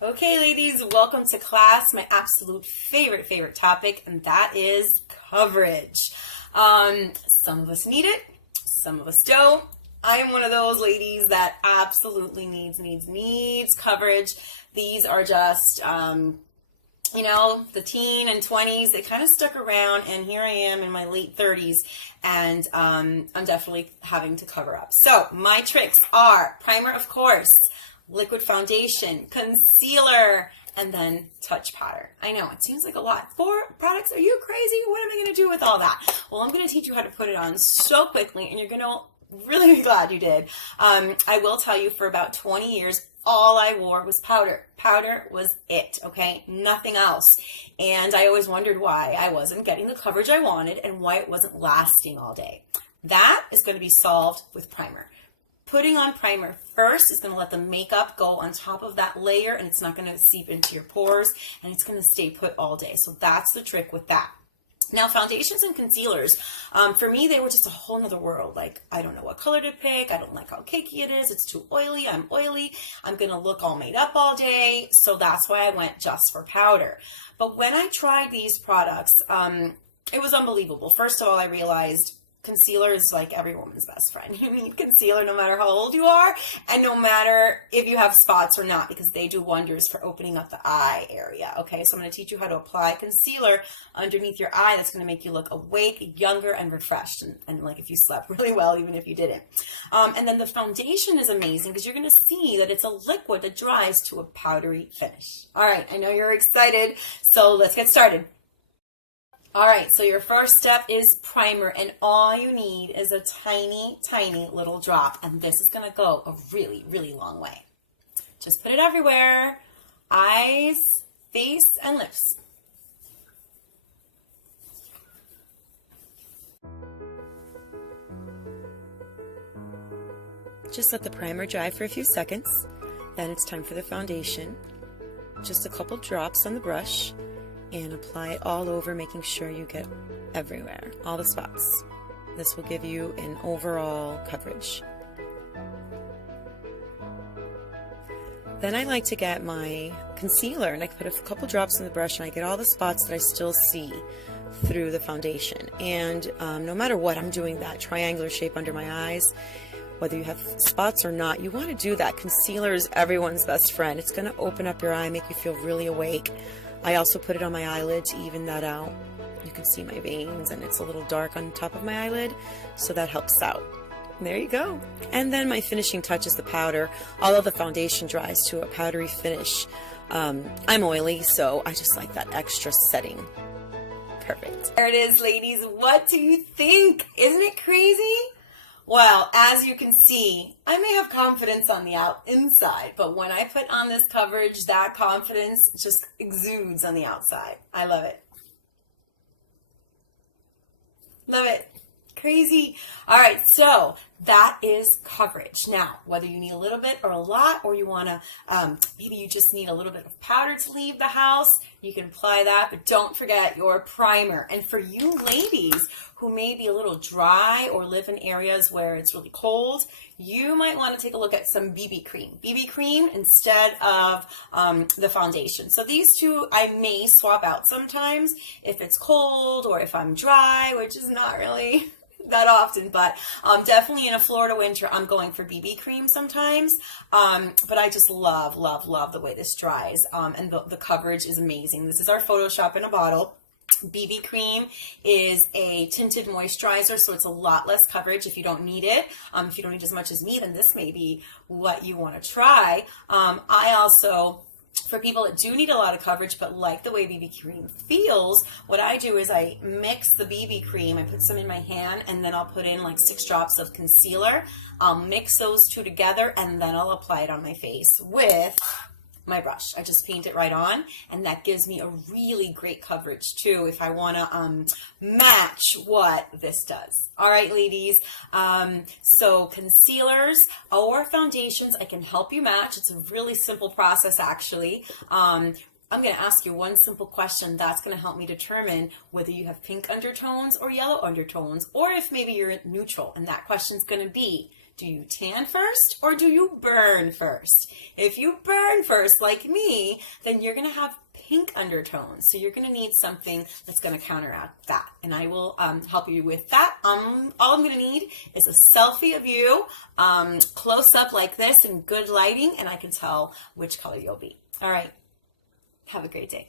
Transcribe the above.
Okay, ladies, welcome to class. My absolute favorite topic, and that is coverage. Some of us need it, some of us don't. I am one of those ladies that absolutely needs coverage. These are just, the teen and 20s, they kind of stuck around, and here I am in my late 30s, and I'm definitely having to cover up. So my tricks are primer, of course, liquid foundation, concealer, and then touch powder. I know, it seems like a lot. 4 products? Are you crazy? What am I going to do with all that? Well, I'm going to teach you how to put it on so quickly, and you're going to really be glad you did. I will tell you, for about 20 years, all I wore was powder. Powder was it, okay? Nothing else. And I always wondered why I wasn't getting the coverage I wanted and why it wasn't lasting all day. That is going to be solved with primer. Putting on primer first is going to let the makeup go on top of that layer, and it's not going to seep into your pores, and it's going to stay put all day. So that's the trick with that. Now, foundations and concealers, for me, they were just a whole nother world. Like, I don't know what color to pick. I don't like how cakey it is. It's too oily. I'm oily. I'm going to look all made up all day. So that's why I went just for powder. But when I tried these products, it was unbelievable. First of all, I realized concealer is like every woman's best friend. You need concealer no matter how old you are, and no matter if you have spots or not, because they do wonders for opening up the eye area. Okay, so I'm going to teach you how to apply concealer underneath your eye. That's going to make you look awake, younger, and refreshed, and like if you slept really well, even if you didn't. And then the foundation is amazing because you're going to see that it's a liquid that dries to a powdery finish. All right, I know you're excited, so let's get started. All right, so your first step is primer, and all you need is a tiny little drop, and this is going to go a really long way. Just put it everywhere: eyes, face, and lips. Just let the primer dry for a few seconds. Then it's time for the foundation. Just a couple drops on the brush, and apply it all over, making sure you get everywhere, all the spots. This will give you an overall coverage. Then I like to get my concealer, and I put a couple drops on the brush, and I get all the spots that I still see through the foundation. And no matter what, I'm doing that triangular shape under my eyes. Whether you have spots or not, you want to do that. Concealer is everyone's best friend. It's going to open up your eye, make you feel really awake. I also put it on my eyelid to even that out. You can see my veins, and it's a little dark on top of my eyelid, so that helps out. There you go. And then my finishing touch is the powder. Although the foundation dries to a powdery finish, I'm oily, so I just like that extra setting. Perfect. There it is, ladies. What do you think? Isn't it crazy? Well, as you can see, I may have confidence on the inside, but when I put on this coverage, that confidence just exudes on the outside. I love it. Love it. Crazy. All right, so that is coverage. Now, whether you need a little bit or a lot, or you want to, maybe you just need a little bit of powder to leave the house, you can apply that, but don't forget your primer. And for you ladies who may be a little dry or live in areas where it's really cold, you might want to take a look at some BB cream. BB cream instead of the foundation. So these two I may swap out sometimes if it's cold or if I'm dry, which is not really that often, but definitely in a Florida winter, I'm going for BB cream sometimes. But I just love the way this dries, and the coverage is amazing. This is our Photoshop in a bottle. BB cream is a tinted moisturizer, so it's a lot less coverage if you don't need it. If you don't need as much as me, then this may be what you want to try. I also, for people that do need a lot of coverage but like the way BB cream feels, what I do is I mix the BB cream, I put some in my hand, and then I'll put in like 6 drops of concealer. I'll mix those two together, and then I'll apply it on my face with my brush. I just paint it right on, and that gives me a really great coverage too if I want to match what this does. All right, ladies, so concealers or foundations, I can help you match. It's a really simple process, actually. I'm going to ask you one simple question that's going to help me determine whether you have pink undertones or yellow undertones, or if maybe you're neutral, and that question's going to be, Do you tan first or do you burn first? If you burn first, like me, then you're going to have pink undertones. So you're going to need something that's going to counteract that. And I will help you with that. All I'm going to need is a selfie of you close up like this in good lighting, and I can tell which color you'll be. All right. Have a great day.